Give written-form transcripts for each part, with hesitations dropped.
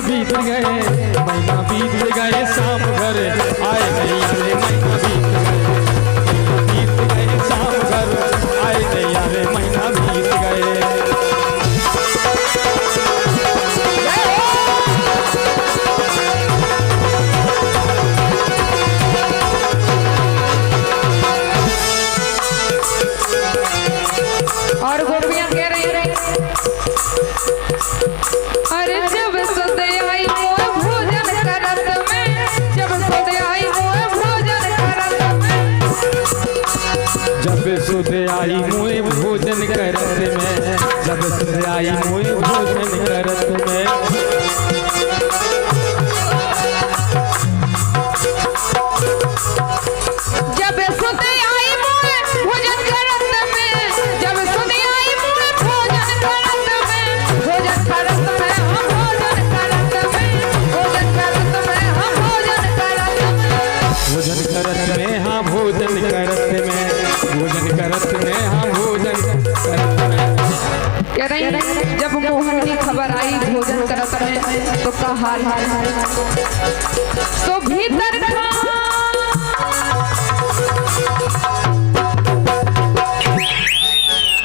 बीत गए, महीना बीत गए, शाम घर आए नहीं यारे, महीना बीत गए, शाम घर आए नहीं यारे, महीना बीत गए। और गोपियां कह रही है, अरे जब सुध आई मोए भोजन करत में, जब सुध आई मोए भोजन करत में, जब सुध आई मोए भोजन करत में, जब सुध आई मोए भोजन करत में, जब सुध आई मोए भोजन करत में, जब सुध आई मोए भोजन करत में, भोजन करत में हम भोजन करत में, भोजन करत में हम भोजन करत में, भोजन करत में हाँ भोजन करत में, भोजन करत में हाँ भोजन करत में। कह रही जब मोहन की खबर आई भोजन करत में तो का हाल तो भीतर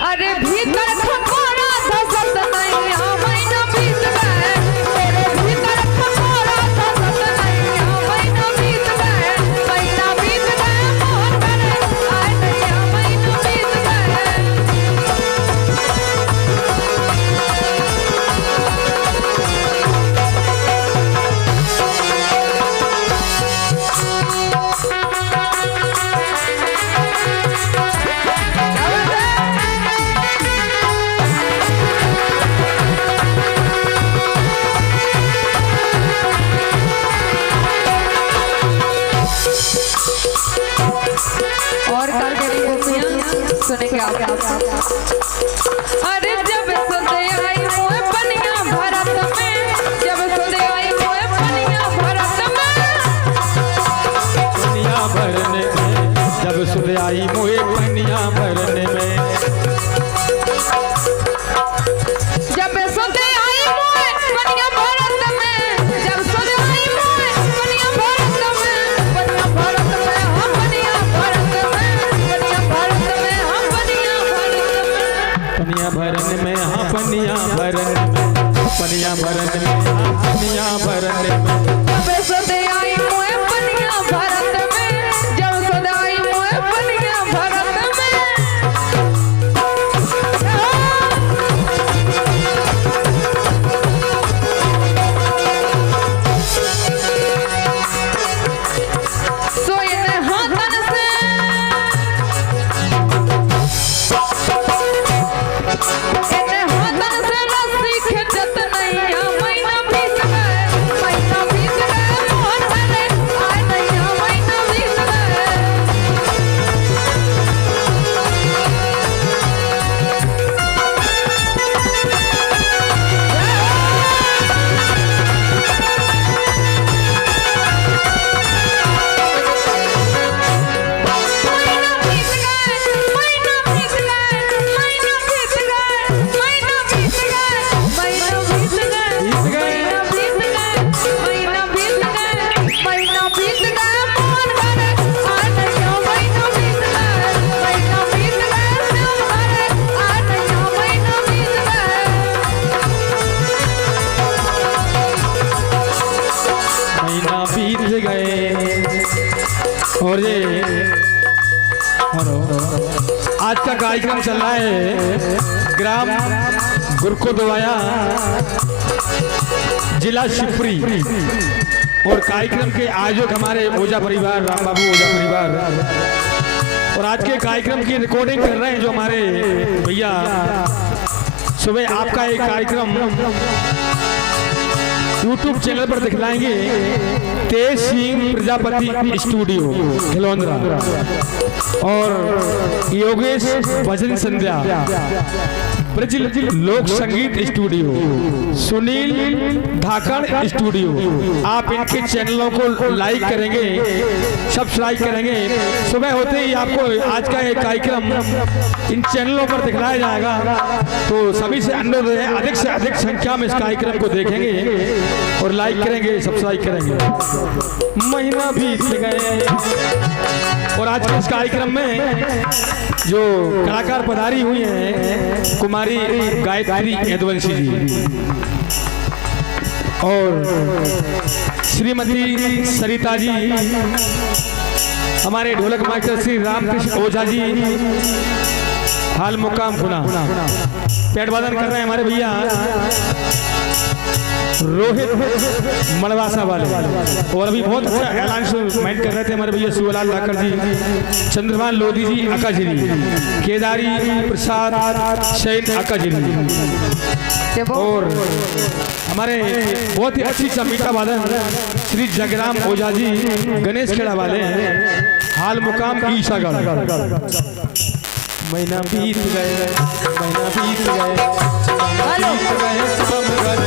अरे भीतर खपारा धसत नहीं महीना बीत गए, तेरे भीतर खपारा धसत नहीं महीना बीत गए, महीना बीत गए, मोहन करे आए नहीं महीना बीत गए। और कर करी गोपियां सुनेंगे आप। अरे जब सुध आई मोए पनिया भरत में, जब सुध आई मोए पनिया भरत में, पनिया भरने में, जब सुध आई मोए पनिया भरने में, जब सुध आई मोए पनिया भरत में, जब सुध आई मोए पनिया भरत में, पनिया भरत में हम पनिया भरत में, पनिया भरत में हम पनिया भरत में, पनिया भरन में हाँ पनिया भरन में, पनिया भरन में हाँ पनिया भरन में, जब सुध आई मोए पनिया भरत में, जब सुध आई मोए पनिया भरत में, सोयने हाथन से इने हाथन से रस्सी खिंचत नहीं महीना बीत गए, महीना बीत गए, मोहन करे आए नहीं महीना बीत गए। महीना बीत गए। और ये आज का कार्यक्रम चल रहा है ग्राम गुरकोदवाया जिला शिवपुरी, और कार्यक्रम के आयोजक हमारे ओझा परिवार, राम बाबू ओझा परिवार। और आज के कार्यक्रम की रिकॉर्डिंग कर रहे हैं जो हमारे भैया। सुबह आपका एक कार्यक्रम YouTube चैनल पर दिखलाएंगे, तेज सिंह प्रजापति स्टूडियो खिलौंदरा और योगेश भजन संध्या ब्रज लोक संगीत स्टूडियो, सुनील धाकड़ स्टूडियो। आप इनके चैनलों को लाइक करेंगे, सब्सक्राइब करेंगे। सुबह होते ही आपको आज का एक कार्यक्रम इन चैनलों पर दिखलाया जाएगा। तो सभी से अनुरोध है अधिक से अधिक संख्या में इस कार्यक्रम को देखेंगे। और लाइक करेंगे, सब्सक्राइब करेंगे। महीना बीत गए और आज के इस कार्यक्रम में जो कलाकार पधारी हुई हैं कुमारी गायत्री यदुवंशी जी और श्रीमती सरिता जी, हमारे ढोलक मास्टर श्री रामकृष्ण ओझा जी हाल मुकाम खुना पेट वादन कर रहे हैं हमारे भैया रोहित मड़वासा वाले, और अभी बहुत अच्छा अनाउंसमेंट कर रहे थे हमारे भैया सुवलाल लाकर जी, चंद्रभान लोधी जी अकाजरी, केदारी प्रसाद सैन अकाजरी, और हमारे बहुत ही अच्छी मीठा वादन श्री जगराम ओझा जी गणेश खेड़ा वाले हैं हाल मुकाम ईसागढ़। महीना बीत गए, महीना बीत गए, सब गए।